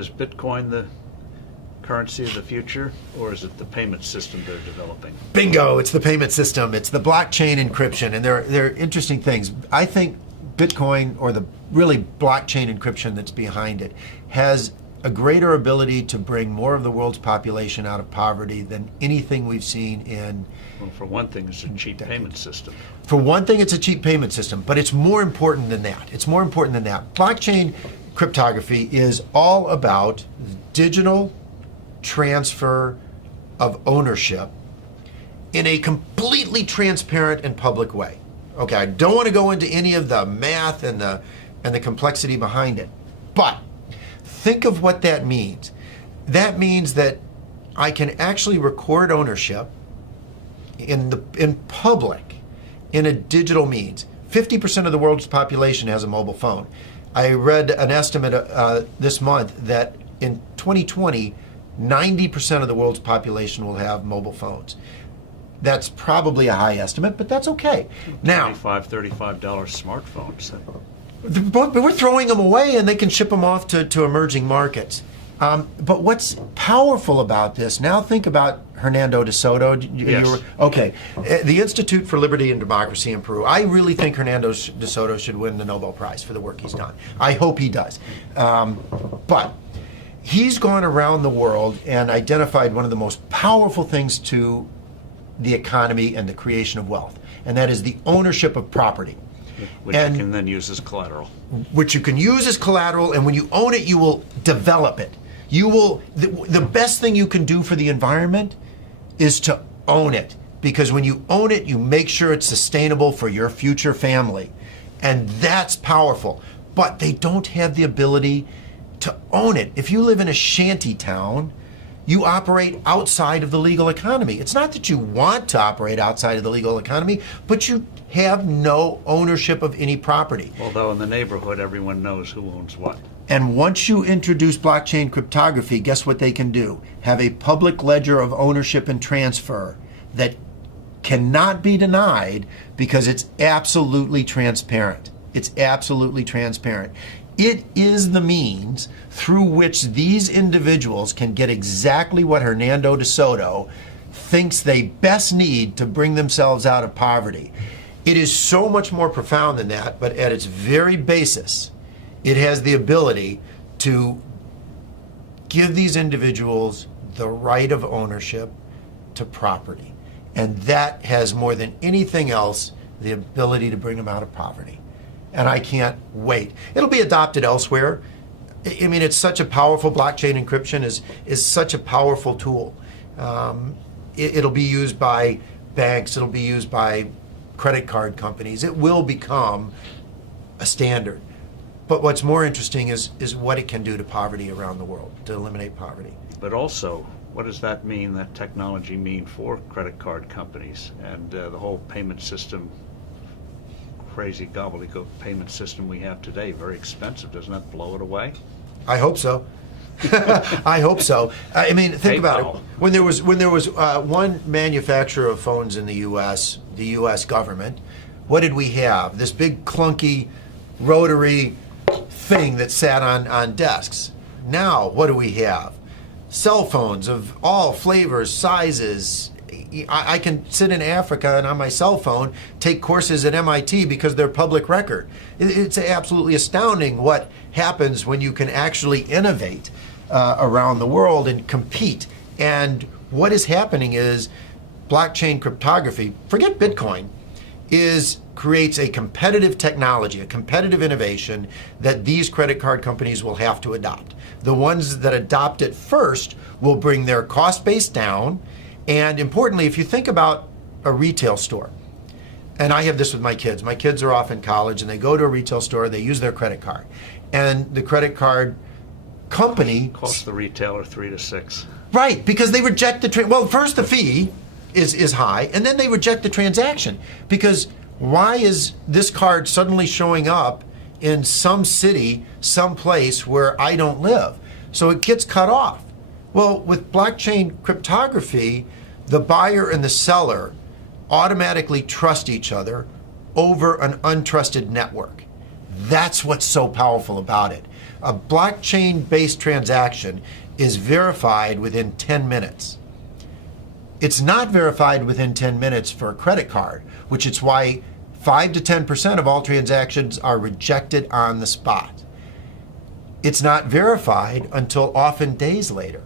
Is Bitcoin the currency of the future, or is it the payment system they're developing? Bingo, it's the payment system. It's the blockchain encryption, and they're interesting things. I think Bitcoin, or the really blockchain encryption that's behind it, has a greater ability to bring more of the world's population out of poverty than anything we've seen in... Well, for one thing, it's a cheap payment system. For one thing, it's a cheap payment system, but it's more important than that. It's more important than that. Blockchain cryptography is all about digital transfer of ownership in a completely transparent and public way. Okay, I don't want to go into any of the math and the complexity behind it, but think of what that means. That means that I can actually record ownership in public in a digital means. 50% of the world's population has a mobile phone. I read an estimate this month that in 2020, 90% of the world's population will have mobile phones. That's probably a high estimate, but that's okay. Now, $35 smartphones. But we're throwing them away, and they can ship them off to emerging markets. But what's powerful about this, now think about Hernando de Soto. Yes. Okay, the Institute for Liberty and Democracy in Peru. I really think Hernando de Soto should win the Nobel Prize for the work he's done. I hope he does. But he's gone around the world and identified one of the most powerful things to the economy and the creation of wealth, and that is the ownership of property. Which you can then use as collateral. Which you can use as collateral, and when you own it, you will develop it. You will. The best thing you can do for the environment is to own it, because when you own it, you make sure it's sustainable for your future family, and that's powerful. But they don't have the ability to own it. If you live in a shanty town, you operate outside of the legal economy. It's not that you want to operate outside of the legal economy, but you have no ownership of any property. Although in the neighborhood, everyone knows who owns what. And once you introduce blockchain cryptography, guess what they can do? Have a public ledger of ownership and transfer that cannot be denied, because it's absolutely transparent. It's absolutely transparent. It is the means through which these individuals can get exactly what Hernando de Soto thinks they best need to bring themselves out of poverty. It is so much more profound than that, but at its very basis, it has the ability to give these individuals the right of ownership to property. And that has, more than anything else, the ability to bring them out of poverty. And I can't wait. It'll be adopted elsewhere. I mean, it's such a powerful, blockchain encryption is such a powerful tool. It'll be used by banks, it'll be used by credit card companies. It will become a standard. But what's more interesting is what it can do to poverty around the world, to eliminate poverty. But also, what does that mean, that technology mean for credit card companies and the whole payment system, crazy gobbledygook payment system we have today? Very expensive. Doesn't that blow it away? I hope so. I hope so. I mean, think about it. When there was one manufacturer of phones in the U.S. government, what did we have? This big clunky rotary thing that sat on desks. Now, what do we have? Cell phones of all flavors, sizes. I can sit in Africa and on my cell phone take courses at MIT because they're public record. It's absolutely astounding what happens when you can actually innovate around the world and compete. And what is happening is blockchain cryptography, forget Bitcoin, creates a competitive technology, a competitive innovation that these credit card companies will have to adopt. The ones that adopt it first will bring their cost base down. And importantly, if you think about a retail store, and I have this with my kids. My kids are off in college and they go to a retail store, they use their credit card. And the credit card company costs the retailer $3 to $6. Right, because they reject the well, first the fee is high, and then they reject the transaction. Because why is this card suddenly showing up in some city, some place where I don't live? So it gets cut off. Well, with blockchain cryptography, the buyer and the seller automatically trust each other over an untrusted network. That's what's so powerful about it. A blockchain-based transaction is verified within 10 minutes. It's not verified within 10 minutes for a credit card, which is why 5 to 10% of all transactions are rejected on the spot. It's not verified until often days later.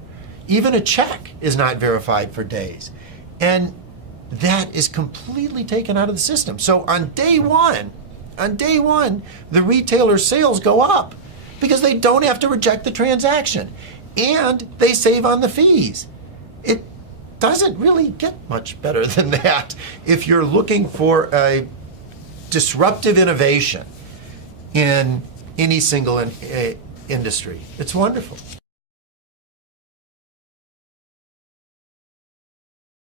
Even a check is not verified for days. And that is completely taken out of the system. So on day one, the retailer's sales go up because they don't have to reject the transaction and they save on the fees. It doesn't really get much better than that if you're looking for a disruptive innovation in any single industry. It's wonderful.